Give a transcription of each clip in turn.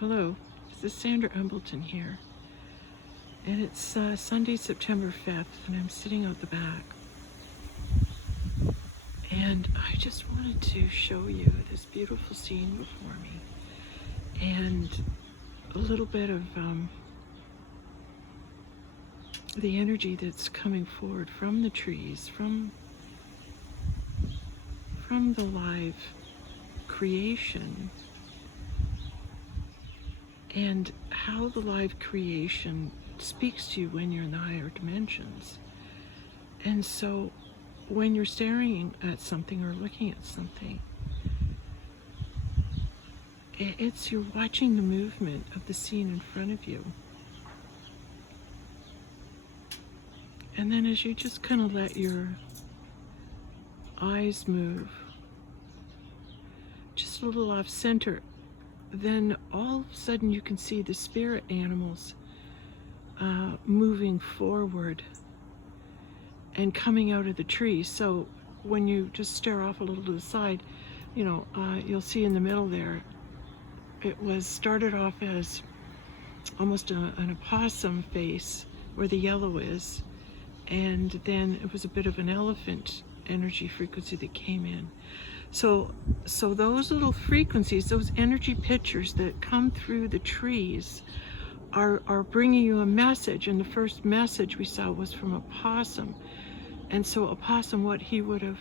Hello, this is Sandra Embleton here, and it's Sunday, September 5th, and I'm sitting out the back. And I just wanted to show you this beautiful scene before me, and a little bit of the energy that's coming forward from the trees, from the live creation, and how the live creation speaks to you when you're in the higher dimensions. And so when you're staring at something or looking at something, you're watching the movement of the scene in front of you. And then as you just kind of let your eyes move just a little off center, then all of a sudden you can see the spirit animals moving forward and coming out of the tree. So when you just stare off a little to the side, you'll see in the middle there, it was started off as almost an opossum face where the yellow is, and then it was a bit of an elephant energy frequency that came in. So those little frequencies, those energy pictures that come through the trees are bringing you a message. And the first message we saw was from a possum. And so a possum, what he would have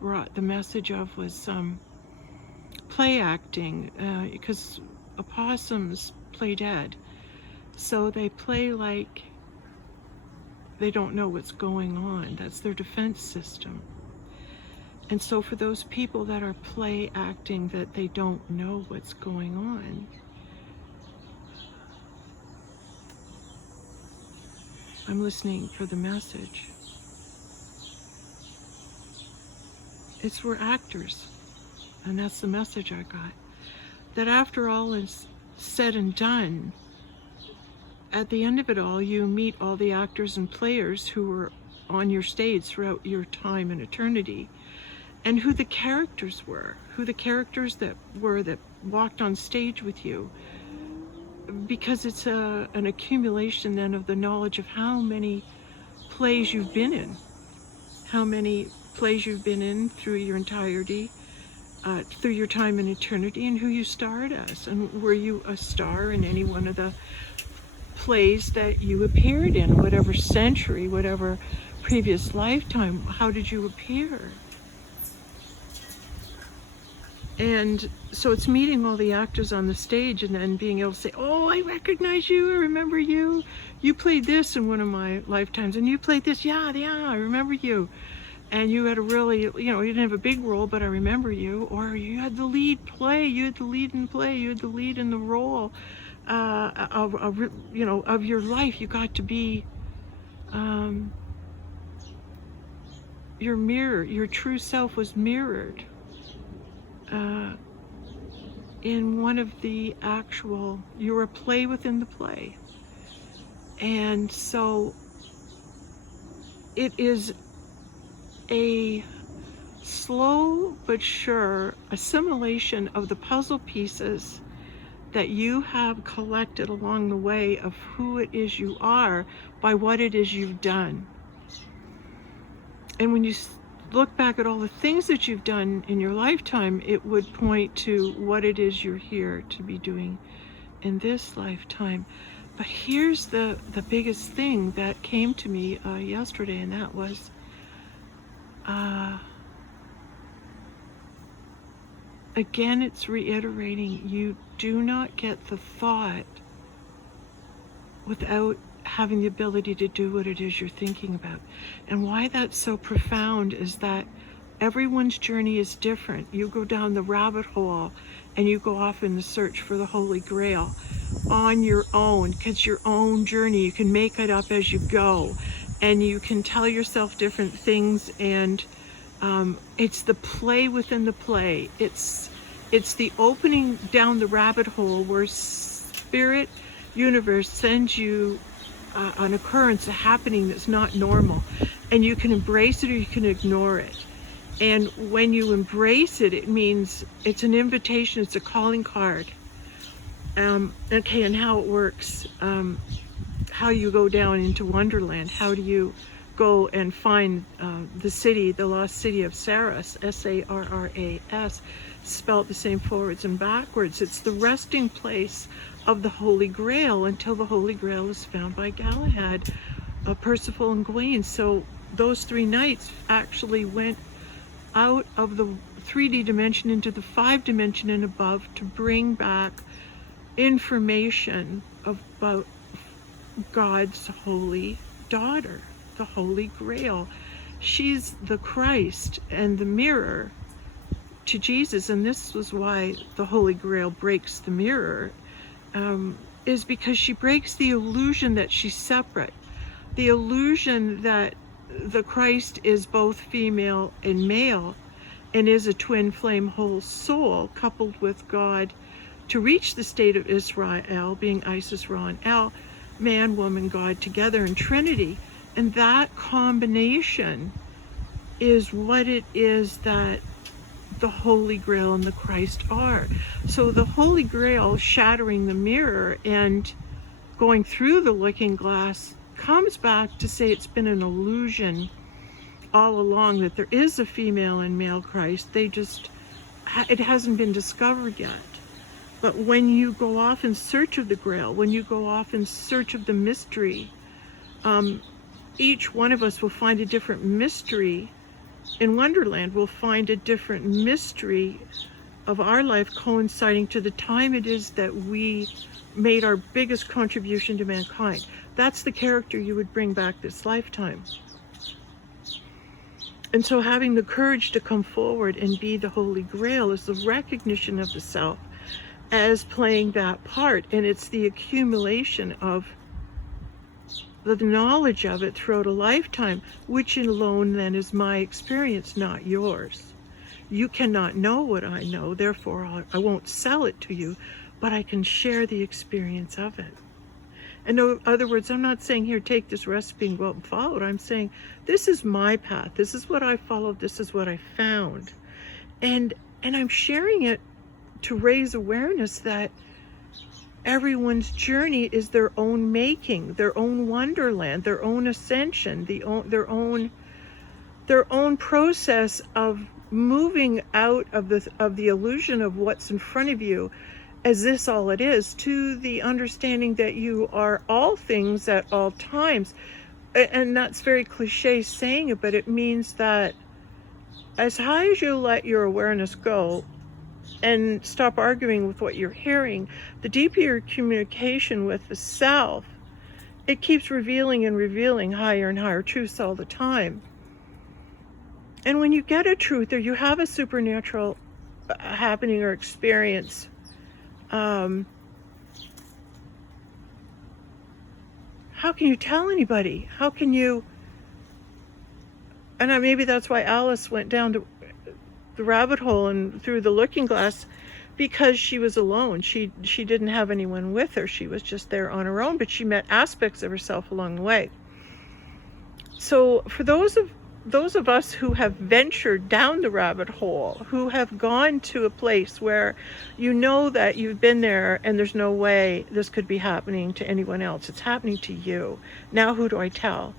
brought the message of was play acting, because opossums play dead. So they play like they don't know what's going on. That's their defense system. And so for those people that are play acting, that they don't know what's going on, I'm listening for the message. We're actors, and that's the message I got. That after all is said and done, at the end of it all, you meet all the actors and players who were on your stage throughout your time in eternity, and who the characters were, that walked on stage with you, because it's an accumulation then of the knowledge of how many plays you've been in, through your entirety, through your time in eternity, and who you starred as. And were you a star in any one of the plays that you appeared in, whatever century, whatever previous lifetime? How did you appear? And so it's meeting all the actors on the stage and then being able to say, oh, I recognize you, I remember you. You played this in one of my lifetimes, and you played this, yeah, I remember you. And you had a really, you didn't have a big role, but I remember you. Or you had the lead play, you had the lead in the role of your life. You got to be your mirror, your true self was mirrored in one of the actual, you were a play within the play. And so it is a slow but sure assimilation of the puzzle pieces that you have collected along the way of who it is you are by what it is you've done. And when you look back at all the things that you've done in your lifetime, it would point to what it is you're here to be doing in this lifetime. But here's the biggest thing that came to me yesterday, and that was again, it's reiterating, you do not get the thought without having the ability to do what it is you're thinking about. And why that's so profound is that everyone's journey is different. You go down the rabbit hole and you go off in the search for the Holy Grail on your own. It's your own journey. You can make it up as you go, and you can tell yourself different things, and it's the play within the play. It's the opening down the rabbit hole where spirit universe sends you an occurrence, a happening that's not normal, and you can embrace it or you can ignore it. And when you embrace it, it means it's an invitation, it's a calling card. Okay, and how it works, how you go down into Wonderland. How do you go and find the city, the lost city of Sarras, Sarras, spelled the same forwards and backwards. It's the resting place of the Holy Grail until the Holy Grail is found by Galahad, Percival and Gawain. So those 3 knights actually went out of the 3D dimension into the 5 dimension and above to bring back information about God's holy daughter, the Holy Grail. She's the Christ and the mirror to Jesus, and this was why the Holy Grail breaks the mirror, is because she breaks the illusion that she's separate, the illusion that the Christ is both female and male, and is a twin flame whole soul coupled with God to reach the state of Israel, being Isis, Ra, and El, man, woman, God together in Trinity. And that combination is what it is that the Holy Grail and the Christ are. So the Holy Grail shattering the mirror and going through the looking glass comes back to say it's been an illusion all along, that there is a female and male Christ. It hasn't been discovered yet. But when you go off in search of the Grail, when you go off in search of the mystery, each one of us will find a different mystery. In Wonderland, we'll find a different mystery of our life coinciding to the time it is that we made our biggest contribution to mankind. That's the character you would bring back this lifetime. And so having the courage to come forward and be the Holy Grail is the recognition of the self as playing that part, and it's the accumulation of the knowledge of it throughout a lifetime, which alone then is my experience, not yours. You cannot know what I know, therefore I won't sell it to you, but I can share the experience of it. In other words, I'm not saying, here, take this recipe and go out and follow it. I'm saying, this is my path, this is what I followed, this is what I found. And I'm sharing it to raise awareness that everyone's journey is their own making, their own wonderland, their own ascension, their own process of moving out of the illusion of what's in front of you as this all it is, to the understanding that you are all things at all times. And that's very cliche saying it, but it means that as high as you let your awareness go and stop arguing with what you're hearing, the deeper your communication with the self, it keeps revealing and revealing higher and higher truths all the time. And when you get a truth, or you have a supernatural happening or experience, how can you tell anybody? How can you? And maybe that's why Alice went down to the rabbit hole and through the looking glass, because she was alone. She didn't have anyone with her. She was just there on her own, but she met aspects of herself along the way. So for those of us who have ventured down the rabbit hole, who have gone to a place where you know that you've been there and there's no way this could be happening to anyone else, it's happening to you. Now who do I tell?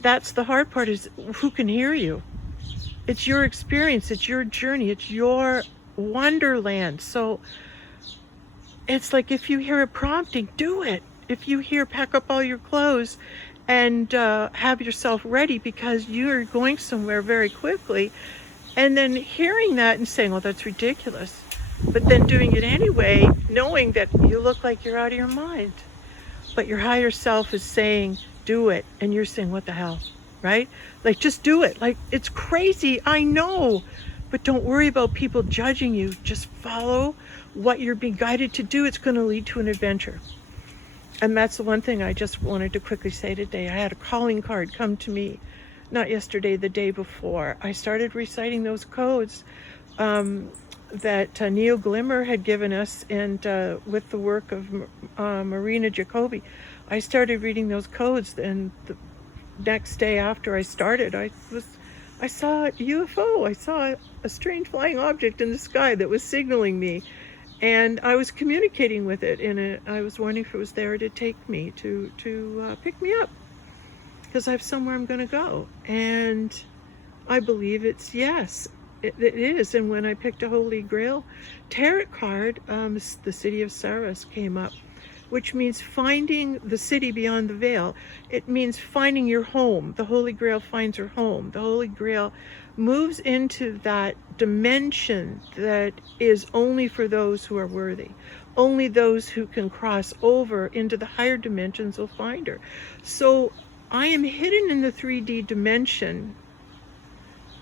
That's the hard part, is who can hear you? It's your experience, it's your journey, it's your wonderland. So it's like, if you hear a prompting, do it. If you hear pack up all your clothes and have yourself ready, because you're going somewhere very quickly, and then hearing that and saying, well, that's ridiculous, but then doing it anyway, knowing that you look like you're out of your mind, but your higher self is saying, do it, and you're saying, what the hell? Right? Like, just do it. Like, it's crazy, I know, but don't worry about people judging you. Just follow what you're being guided to do. It's going to lead to an adventure. And that's the one thing I just wanted to quickly say today. I had a calling card come to me, not yesterday, the day before. I started reciting those codes that Neil Glimmer had given us, and with the work of Marina Jacobi, I started reading those codes, and the next day after I started, I saw a UFO. I saw a strange flying object in the sky that was signaling me. And I was communicating with it, and I was wondering if it was there to take me, to pick me up, because I have somewhere I'm going to go. And I believe it's yes, it is. And when I picked a Holy Grail tarot card, the city of Sarras came up, which means finding the city beyond the veil. It means finding your home. The Holy Grail finds her home. The Holy Grail moves into that dimension that is only for those who are worthy. Only those who can cross over into the higher dimensions will find her. So I am hidden in the 3D dimension,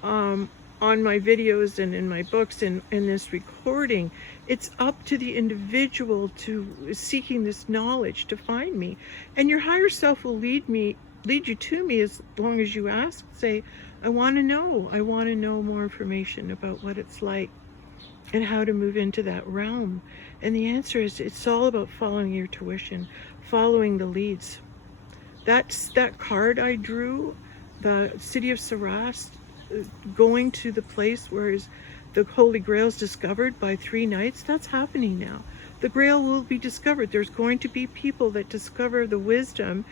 on my videos and in my books and in this recording. It's up to the individual to seeking this knowledge to find me. And your higher self will lead you to me as long as you ask. Say, I want to know more information about what it's like and how to move into that realm. And the answer is, it's all about following your tuition, following the leads. That card I drew, the city of Sarras, going to the place where the Holy Grail is discovered by 3 nights, that's happening now. The Grail will be discovered. There's going to be people that discover the wisdom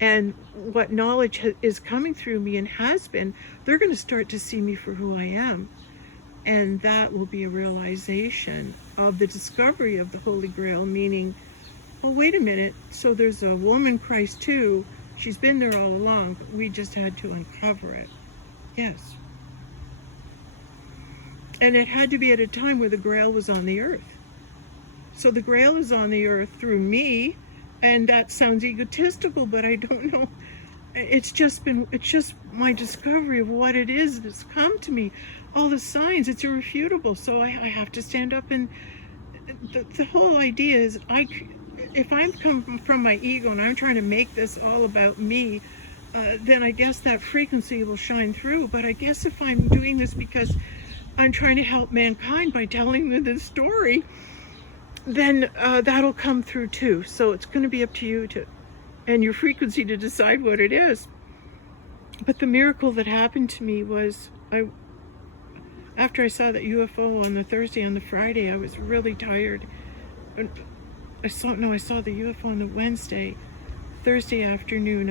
and what knowledge is coming through me and has been. They're going to start to see me for who I am. And that will be a realization of the discovery of the Holy Grail, meaning, oh, wait a minute, so there's a woman Christ too. She's been there all along, but we just had to uncover it. Yes. And it had to be at a time where the Grail was on the earth. So the Grail is on the earth through me, and that sounds egotistical, but I don't know. It's just my discovery of what it is that's come to me. All the signs, it's irrefutable. So I have to stand up, and the whole idea is, if I'm coming from my ego and I'm trying to make this all about me, then I guess that frequency will shine through. But I guess if I'm doing this because I'm trying to help mankind by telling them this story, then that'll come through too. So it's going to be up to you and your frequency to decide what it is. But the miracle that happened to me was, after I saw that UFO on the Thursday, on the Friday, I was really tired. I saw the UFO on the Wednesday. Thursday afternoon,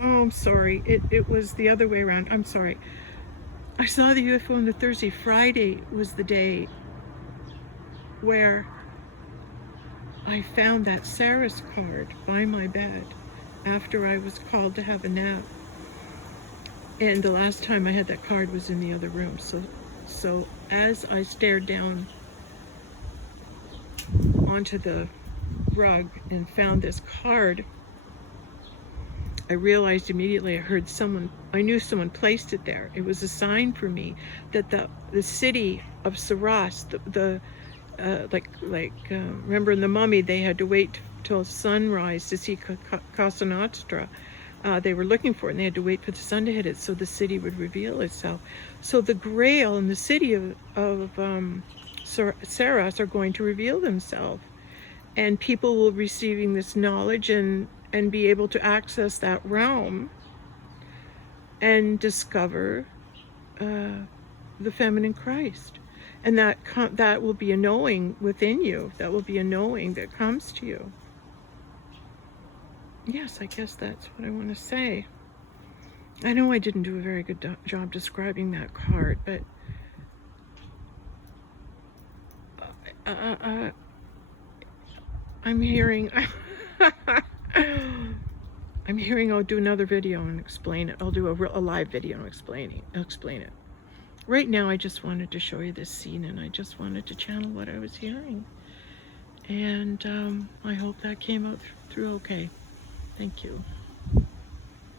I'm sorry. It was the other way around. I'm sorry. I saw the UFO on the Thursday. Friday was the day where I found that Sarras card by my bed after I was called to have a nap. And the last time I had that card was in the other room. So as I stared down onto the rug and found this card, I realized immediately, I knew someone placed it there. It was a sign for me that the city of Sarras, remember in The Mummy, they had to wait till sunrise to see Casa Nostra. They were looking for it, and they had to wait for the sun to hit it so the city would reveal itself. So the Grail and the city of Sarras are going to reveal themselves, and people will be receiving this knowledge and be able to access that realm and discover the feminine Christ. And that will be a knowing within you. That will be a knowing that comes to you. Yes, I guess that's what I want to say. I know I didn't do a very good job describing that card, but I'm hearing I'll do another video and explain it. I'll do a live video and explain it. Right now I just wanted to show you this scene, and I just wanted to channel what I was hearing. And I hope that came out through okay. Thank you.